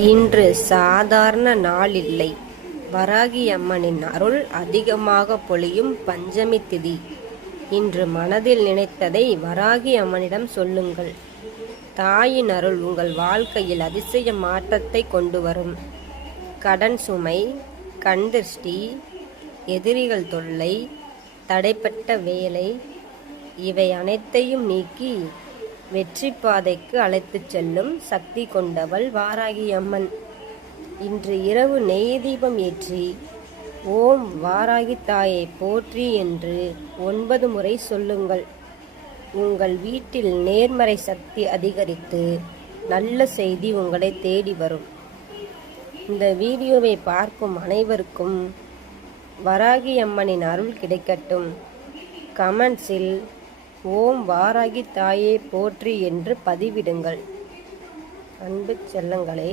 இன்று சாதாரண நாளில்லை. வராகி அம்மனின் அருள் அதிகமாக பொழியும் பஞ்சமி திதி. இன்று மனதில் நினைத்ததை வராகி அம்மனிடம் சொல்லுங்கள். தாயின் அருள் உங்கள் வாழ்க்கையில் அதிசய மாற்றத்தை கொண்டு வரும். கடன் சுமை, கண் திருஷ்டி, எதிரிகள் தொல்லை, தடைப்பட்ட வேலை இவை அனைத்தையும் நீக்கி வெற்றி பாதைக்கு அழைத்துச் செல்லும் சக்தி கொண்டவள் வாராகி அம்மன். இன்று இரவு நெய் தீபம் ஏற்றி ஓம் வாராகி தாயை போற்றி என்று 9 முறை சொல்லுங்கள். உங்கள் வீட்டில் நேர்மறை சக்தி அதிகரித்து நல்ல செய்தி உங்களை தேடி வரும். இந்த வீடியோவை பார்க்கும் அனைவருக்கும் வராகி அம்மனின் அருள் கிடைக்கட்டும். கமெண்ட்ஸில் ஓம் வாராகி தாயே போற்றி என்று பதிவிடுங்கள். அன்பு செல்லங்களே,